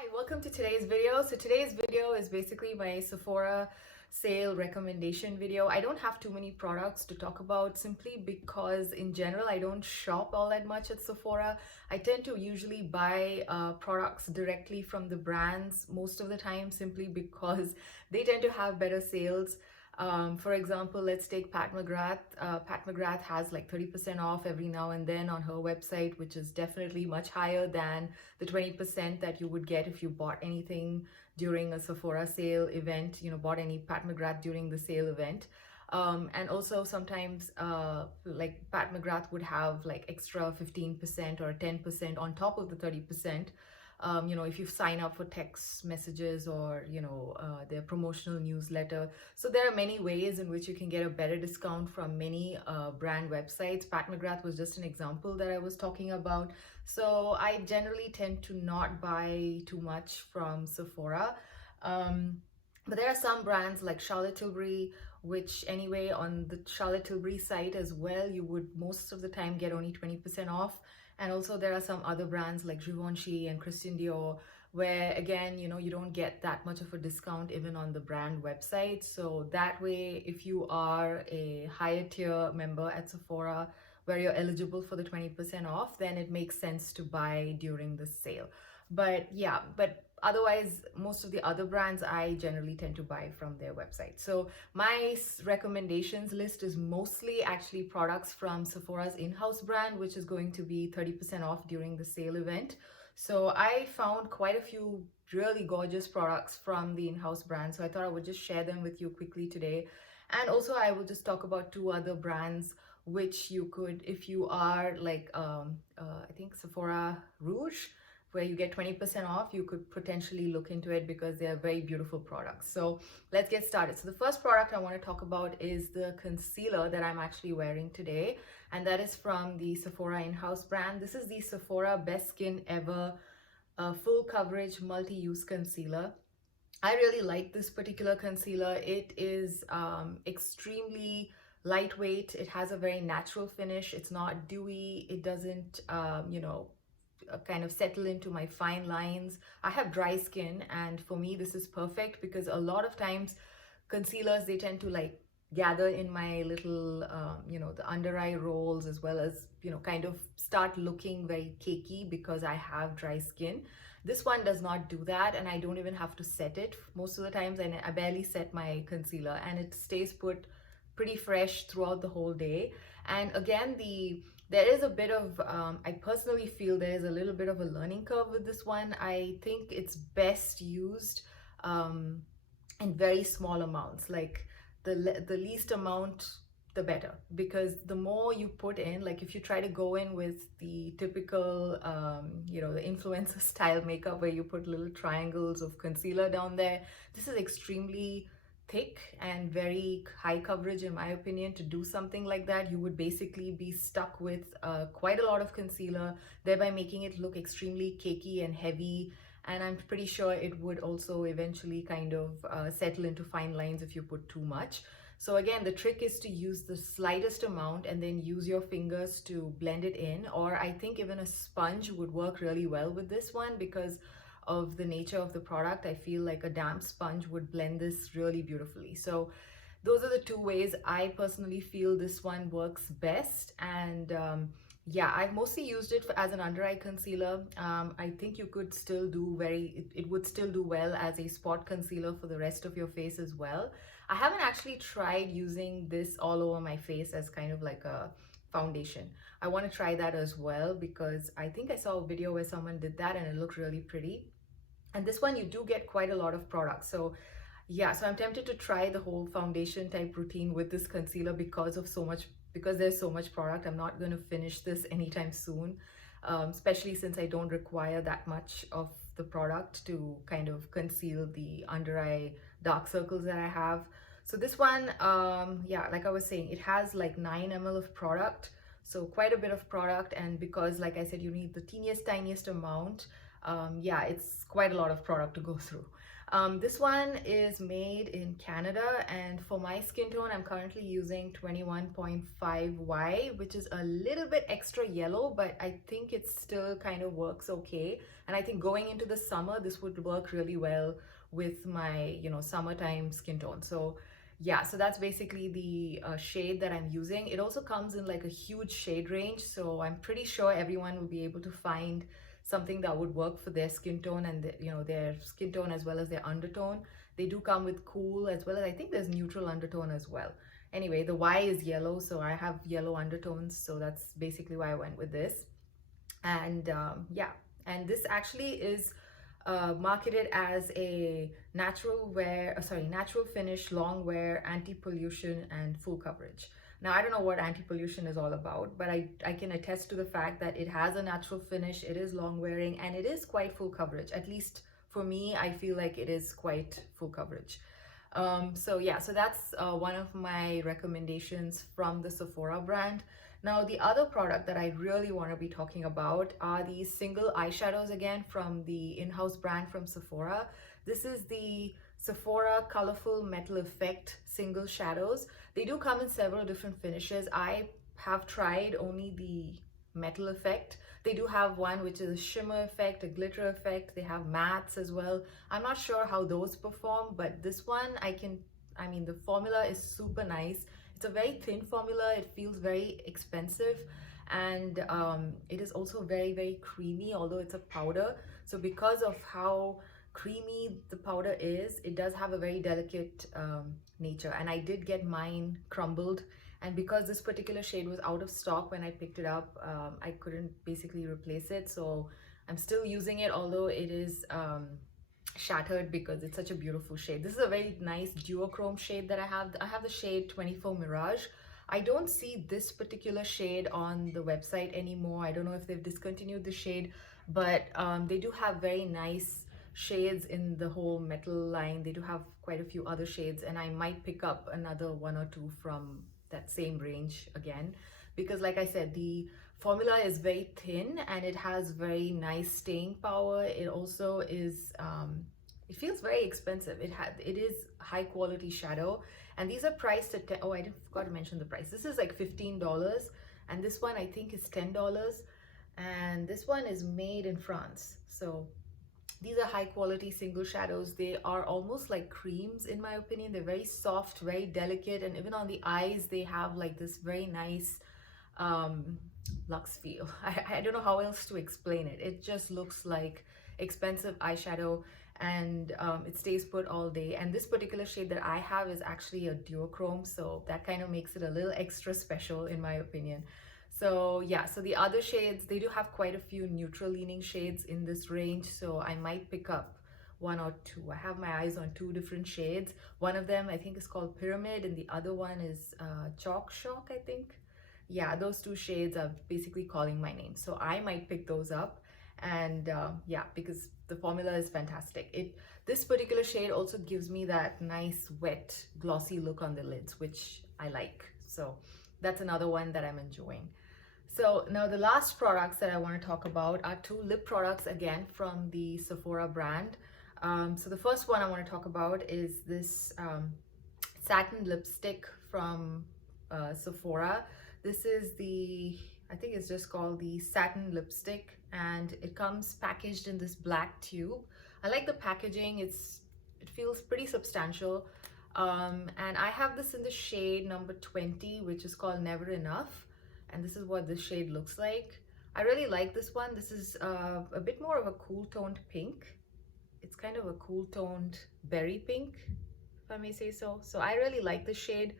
Hi, welcome to today's video. So today's video is basically my Sephora sale recommendation video. I don't have too many products to talk about simply because in general I don't shop all that much at Sephora. I tend to usually buy products directly from the brands most of the time simply because they tend to have better sales. For example, let's take Pat McGrath. Pat McGrath has like 30% off every now and then on her website, which is definitely much higher than the 20% that you would get if you bought anything during a Sephora sale event, bought any Pat McGrath during the sale event. And also sometimes like Pat McGrath would have like extra 15% or 10% on top of the 30%. If you sign up for text messages or, their promotional newsletter. So there are many ways in which you can get a better discount from many brand websites. Pat McGrath was just an example that I was talking about. So I generally tend to not buy too much from Sephora. But there are some brands like Charlotte Tilbury, which anyway on the Charlotte Tilbury site as well, you would most of the time get only 20% off. And also there are some other brands like Givenchy and Christian Dior, where again, you don't get that much of a discount even on the brand website. So that way, if you are a higher tier member at Sephora, where you're eligible for the 20% off, then it makes sense to buy during the sale. But otherwise, most of the other brands I generally tend to buy from their website. So my recommendations list is mostly actually products from Sephora's in-house brand, which is going to be 30% off during the sale event. So I found quite a few really gorgeous products from the in-house brand. So I thought I would just share them with you quickly today. And also I will just talk about two other brands which you could, if you are like, I think Sephora Rouge, where you get 20% off, you could potentially look into it because they are very beautiful products. So let's get started. So the first product I want to talk about is the concealer that I'm actually wearing today. And that is from the Sephora in-house brand. This is the Sephora Best Skin Ever Full Coverage Multi-Use Concealer. I really like this particular concealer. It is extremely lightweight. It has a very natural finish. It's not dewy. It doesn't, kind of settle into my fine lines. I have dry skin, and for me this is perfect because a lot of times concealers, they tend to like gather in my little the under eye rolls, as well as kind of start looking very cakey because I have dry skin. This one does not do that, and I don't even have to set it. Most of the times I barely set my concealer, and it stays put pretty fresh throughout the whole day. And again, there is a bit of, I personally feel there is a little bit of a learning curve with this one. I think it's best used in very small amounts, like the least amount, the better, because the more you put in, like if you try to go in with the typical, the influencer style makeup where you put little triangles of concealer down there, this is extremely thick and very high coverage in my opinion. To do something like that, you would basically be stuck with quite a lot of concealer, thereby making it look extremely cakey and heavy, and I'm pretty sure it would also eventually kind of settle into fine lines if you put too much. So again, the trick is to use the slightest amount and then use your fingers to blend it in, or I think even a sponge would work really well with this one because of the nature of the product. I feel like a damp sponge would blend this really beautifully. So those are the two ways I personally feel this one works best. And yeah, I've mostly used it as an under eye concealer. I think you could still do it would still do well as a spot concealer for the rest of your face as well. I haven't actually tried using this all over my face as kind of like a foundation. I want to try that as well because I think I saw a video where someone did that and it looked really pretty. And this one you do get quite a lot of products. So yeah, so I'm tempted to try the whole foundation type routine with this concealer because there's so much product. I'm not going to finish this anytime soon, especially since I don't require that much of the product to kind of conceal the under eye dark circles that I have. So this one, yeah, like I was saying, it has like 9 ml of product, so quite a bit of product. And because like I said, you need the tiniest amount, yeah, it's quite a lot of product to go through. This one is made in Canada, and for my skin tone, I'm currently using 21.5Y, which is a little bit extra yellow, but I think it still kind of works okay. And I think going into the summer, this would work really well with my, summertime skin tone. So yeah, so that's basically the shade that I'm using. It also comes in like a huge shade range, so I'm pretty sure everyone will be able to find something that would work for their skin tone and their skin tone as well as their undertone. They do come with cool as well as I think there's neutral undertone as well. Anyway, the Y is yellow, so I have yellow undertones, so that's basically why I went with this. And yeah, and this actually is marketed as a natural finish, long wear, anti-pollution, and full coverage. Now, I don't know what anti-pollution is all about, but I can attest to the fact that it has a natural finish, it is long wearing, and it is quite full coverage. At least for me, I feel like it is quite full coverage. So yeah, so that's one of my recommendations from the Sephora brand. Now, the other product that I really want to be talking about are these single eyeshadows again from the in-house brand from Sephora. This is the Sephora Colorful Metal Effect single shadows. They do come in several different finishes. I have tried only the metal effect. They do have one which is a shimmer effect, a glitter effect. They have mattes as well. I'm not sure how those perform, but this one the formula is super nice. It's a very thin formula. It feels very expensive, and it is also very, very creamy, although it's a powder. So because of how creamy the powder is, it does have a very delicate nature, and I did get mine crumbled. And because this particular shade was out of stock when I picked it up, I couldn't basically replace it. So I'm still using it, although it is shattered, because it's such a beautiful shade. This is a very nice duochrome shade that I have. I have the shade 24 Mirage. I don't see this particular shade on the website anymore. I don't know if they've discontinued the shade, but they do have very nice shades in the whole metal line. They do have quite a few other shades, and I might pick up another one or two from that same range again, because like I said, the formula is very thin and it has very nice staying power. It also is it feels very expensive. It is high quality shadow, and these are priced at oh, I forgot to mention the price. This is like $15, and this one I think is $10, and this one is made in France. So these are high quality single shadows. They are almost like creams in my opinion. They're very soft, very delicate, and even on the eyes they have like this very nice luxe feel. I don't know how else to explain it. It just looks like expensive eyeshadow, and it stays put all day. And this particular shade that I have is actually a duochrome, so that kind of makes it a little extra special in my opinion. So yeah, so the other shades, they do have quite a few neutral leaning shades in this range, so I might pick up one or two. I have my eyes on two different shades. One of them I think is called Pyramid, and the other one is Chalk Shock, I think. Yeah, those two shades are basically calling my name, so I might pick those up. And yeah, because the formula is fantastic. This particular shade also gives me that nice wet glossy look on the lids, which I like. So that's another one that I'm enjoying. So now the last products that I want to talk about are two lip products again from the Sephora brand. So the first one I want to talk about is this satin lipstick from Sephora. This is I think it's just called the satin lipstick, and it comes packaged in this black tube. I like the packaging. It feels pretty substantial. And I have this in the shade number 20, which is called Never Enough. And this is what this shade looks like. I really like this one. This is a bit more of a cool toned pink. It's kind of a cool toned berry pink, if I may say so. So I really like this shade.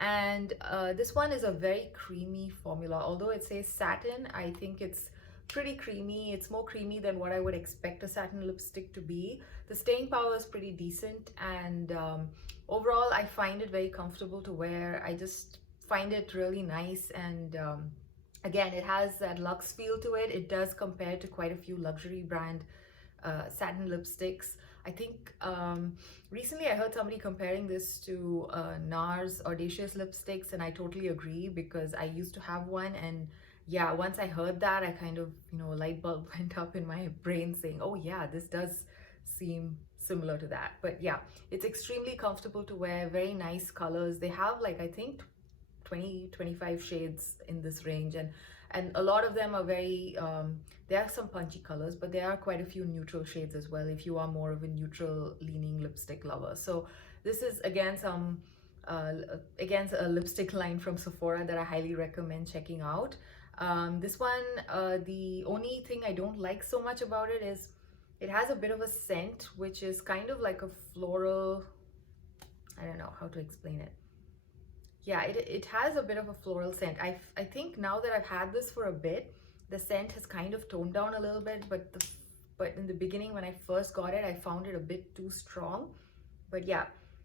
And this one is a very creamy formula. Although it says satin, I think it's pretty creamy. It's more creamy than what I would expect a satin lipstick to be. The staying power is pretty decent, and overall I find it very comfortable to wear. I just find it really nice, and again, it has that luxe feel to it. It does compare to quite a few luxury brand satin lipsticks. I think recently I heard somebody comparing this to NARS Audacious lipsticks, and I totally agree, because I used to have one, and yeah, once I heard that, I kind of, a light bulb went up in my brain saying, oh yeah, this does seem similar to that. But yeah, it's extremely comfortable to wear, very nice colors. They have like, I think 20-25 shades in this range, and a lot of them are very there are some punchy colors, but there are quite a few neutral shades as well if you are more of a neutral leaning lipstick lover. So this is again again a lipstick line from Sephora that I highly recommend checking out. This one, the only thing I don't like so much about it is it has a bit of a scent, which is kind of like a floral, I don't know how to explain it. Yeah, it has a bit of a floral scent. I think now that I've had this for a bit, the scent has kind of toned down a little bit, but in the beginning when I first got it, I found it a bit too strong. But yeah,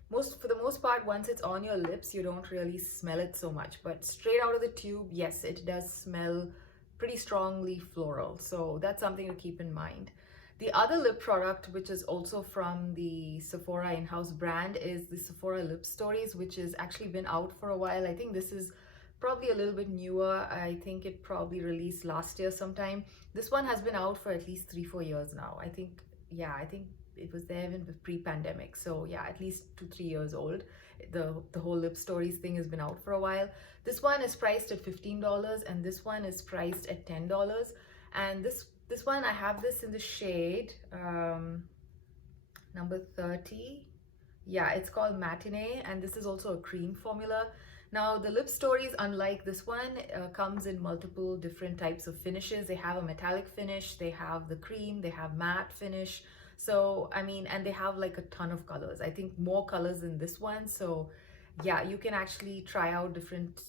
for the most part, once it's on your lips, you don't really smell it so much. But straight out of the tube, yes, it does smell pretty strongly floral. So that's something to keep in mind. The other lip product, which is also from the Sephora in-house brand, is the Sephora Lip Stories, which has actually been out for a while. I think this is probably a little bit newer. I think it probably released last year sometime. This one has been out for at least 3-4 years now. I think, yeah, I think it was there even pre-pandemic. So yeah, at least 2-3 years old. The whole Lip Stories thing has been out for a while. This one is priced at $15 and this one is priced at $10. And this one, I have this in the shade number 30. Yeah, it's called Matinee, and this is also a cream formula. Now, the Lip Stories, unlike this one, comes in multiple different types of finishes. They have a metallic finish, they have the cream, they have matte finish. So, I mean, and they have like a ton of colors. I think more colors than this one. So, yeah, you can actually try out different,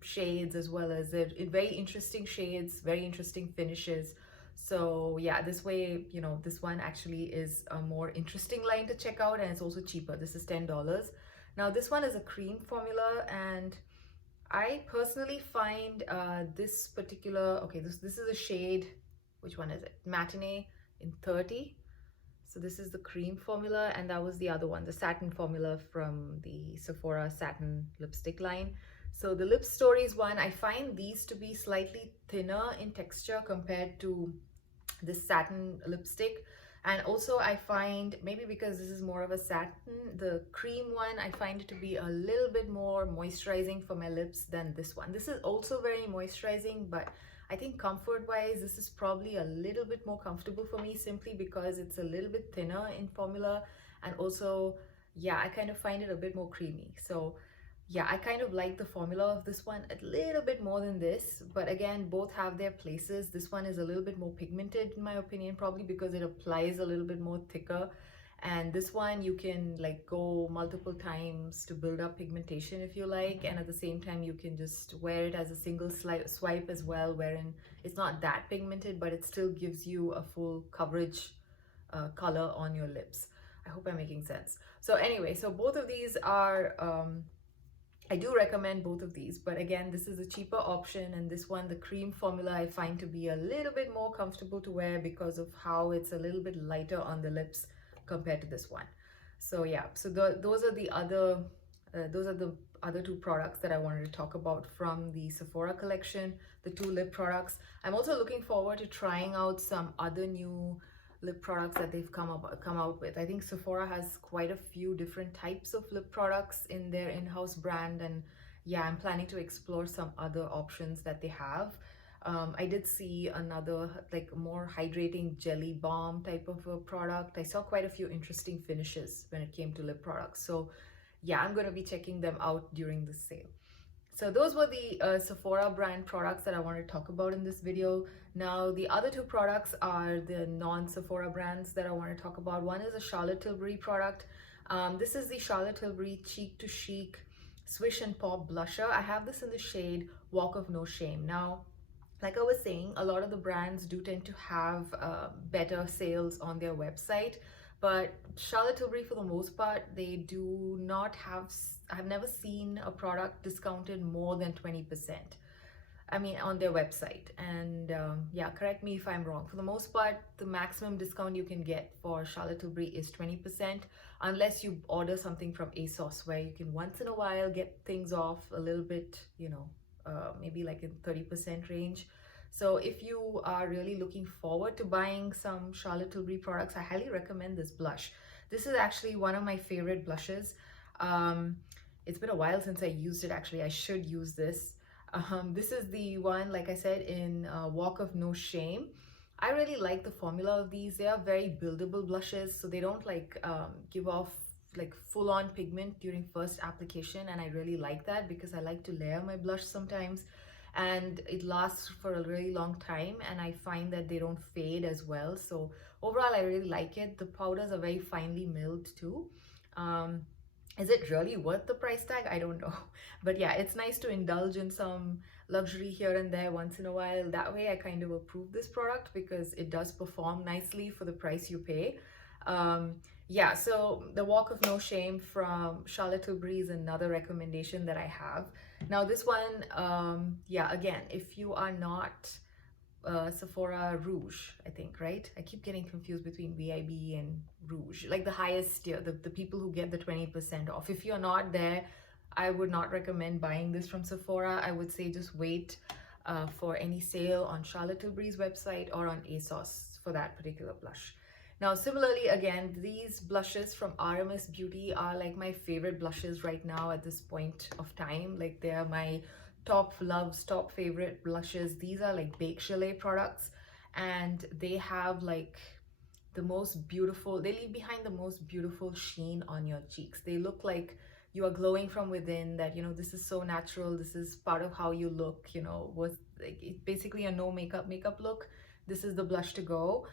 shades as well as very interesting shades, very interesting finishes. So yeah, this way, this one actually is a more interesting line to check out, and it's also cheaper. This is $10. Now this one is a cream formula, and I personally find this particular, okay, this is a shade, which one is it? Matinee in 30. So this is the cream formula, and that was the other one, the satin formula from the Sephora satin lipstick line. So the Lip Stories one, I find these to be slightly thinner in texture compared to this satin lipstick. And also I find, maybe because this is more of a satin, the cream one, I find it to be a little bit more moisturizing for my lips than this one. This is also very moisturizing, but I think comfort wise, this is probably a little bit more comfortable for me, simply because it's a little bit thinner in formula. And also, yeah, I kind of find it a bit more creamy. So yeah, I kind of like the formula of this one a little bit more than this, but again, both have their places. This one is a little bit more pigmented in my opinion, probably because it applies a little bit more thicker. And this one, you can like go multiple times to build up pigmentation if you like, and at the same time you can just wear it as a single swipe as well, wherein it's not that pigmented, but it still gives you a full coverage color on your lips. I hope I'm making sense. So anyway, so both of these are I do recommend both of these, but again, this is a cheaper option, and this one, the cream formula, I find to be a little bit more comfortable to wear because of how it's a little bit lighter on the lips compared to this one. So yeah, so those are the other two products that I wanted to talk about from the Sephora collection, the two lip products. I'm also looking forward to trying out some other new lip products that they've come out with. I think Sephora has quite a few different types of lip products in their in-house brand, and yeah, I'm planning to explore some other options that they have. I did see another like more hydrating jelly balm type of a product. I saw quite a few interesting finishes when it came to lip products. So yeah, I'm going to be checking them out during the sale. So those were the Sephora brand products that I wanted to talk about in this video. Now, the other two products are the non-Sephora brands that I want to talk about. One is a Charlotte Tilbury product. This is the Charlotte Tilbury Cheek to Chic Swish and Pop Blusher. I have this in the shade Walk of No Shame. Now, like I was saying, a lot of the brands do tend to have better sales on their website, but Charlotte Tilbury, for the most part, they do not have, I've never seen a product discounted more than 20%. I mean, on their website. And yeah, correct me if I'm wrong. For the most part, the maximum discount you can get for Charlotte Tilbury is 20%, unless you order something from ASOS, where you can once in a while get things off a little bit, maybe like in 30% range. So if you are really looking forward to buying some Charlotte Tilbury products, I highly recommend this blush. This is actually one of my favorite blushes. It's been a while since I used it actually. I should use this. This is the one, like I said, in Walk of No Shame. I really like the formula of these. They are very buildable blushes, so they don't like give off like full-on pigment during first application, and I really like that because I like to layer my blush sometimes, and it lasts for a really long time, and I find that they don't fade as well. So overall, I really like it. The powders are very finely milled too. Um, is it really worth the price tag? I don't know. But yeah, it's nice to indulge in some luxury here and there once in a while. That way I kind of approve this product because it does perform nicely for the price you pay. Yeah, so the Walk of No Shame from Charlotte Tilbury is another recommendation that I have. Now this one, yeah, again, if you are not Sephora Rouge, I think, right? I keep getting confused between VIB and Rouge, like the highest tier, the people who get the 20% off. If you're not there, I would not recommend buying this from Sephora. I would say just wait for any sale on Charlotte Tilbury's website or on ASOS for that particular blush. Now, similarly, again, these blushes from RMS Beauty are like my favorite blushes right now at this point of time. Like they are my top loves, top favorite blushes. These are like Baked Chalet products, and they have like the most beautiful, they leave behind the most beautiful sheen on your cheeks. They look like you are glowing from within, that, you know, this is so natural. This is part of how you look, you know, with like basically a no makeup look. This is the blush to go.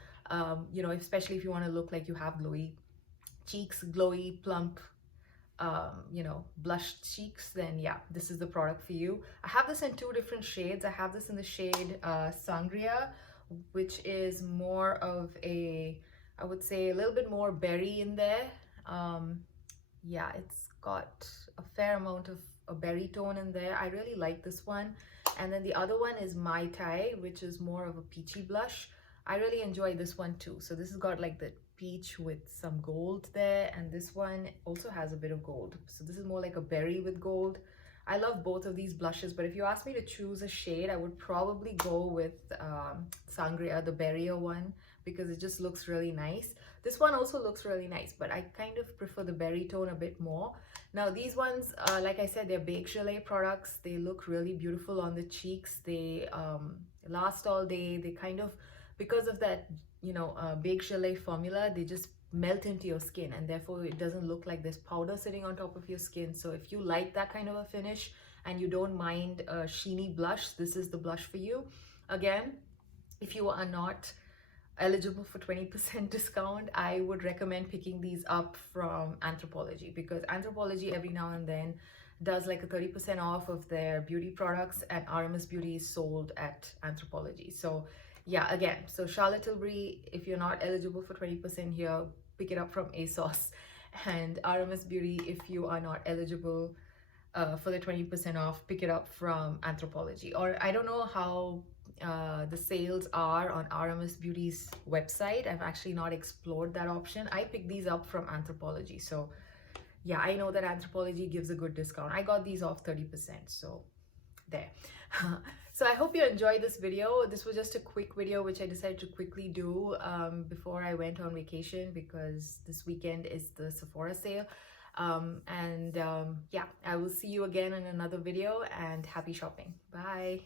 You know, especially if you want to look like you have glowy cheeks, glowy, plump, you know, blushed cheeks, then yeah, this is the product for you. I have this in two different shades. I have this in the shade Sangria, which is more of a, I would say, a little bit more berry in there. Yeah, it's got a fair amount of a berry tone in there. I really like this one. And then the other one is Mai Tai, which is more of a peachy blush. I really enjoy this one too. So this has got like the peach with some gold there, and this one also has a bit of gold. So this is more like a berry with gold. I love both of these blushes, but if you ask me to choose a shade, I would probably go with Sangria, the berrier one, because it just looks really nice. This one also looks really nice, but I kind of prefer the berry tone a bit more. Now these ones, like I said, they're Baked Chalet products. They look really beautiful on the cheeks. They last all day. They kind of, because of that, you know, Baked Chalet formula, they just melt into your skin, and therefore it doesn't look like there's powder sitting on top of your skin. So if you like that kind of a finish and you don't mind a sheeny blush, this is the blush for you. Again, if you are not eligible for 20% discount, I would recommend picking these up from Anthropologie, because Anthropologie every now and then does like a 30% off of their beauty products, and RMS Beauty is sold at Anthropologie. So yeah, again, so Charlotte Tilbury, if you're not eligible for 20% here, pick it up from ASOS. And RMS Beauty, if you are not eligible for the 20% off, pick it up from Anthropologie. Or I don't know how the sales are on RMS Beauty's website. I've actually not explored that option. I picked these up from Anthropologie. So yeah, I know that Anthropologie gives a good discount. I got these off 30%, so there. So I hope you enjoyed this video. This was just a quick video which I decided to quickly do before I went on vacation, because this weekend is the Sephora sale. Yeah, I will see you again in another video, and happy shopping. Bye.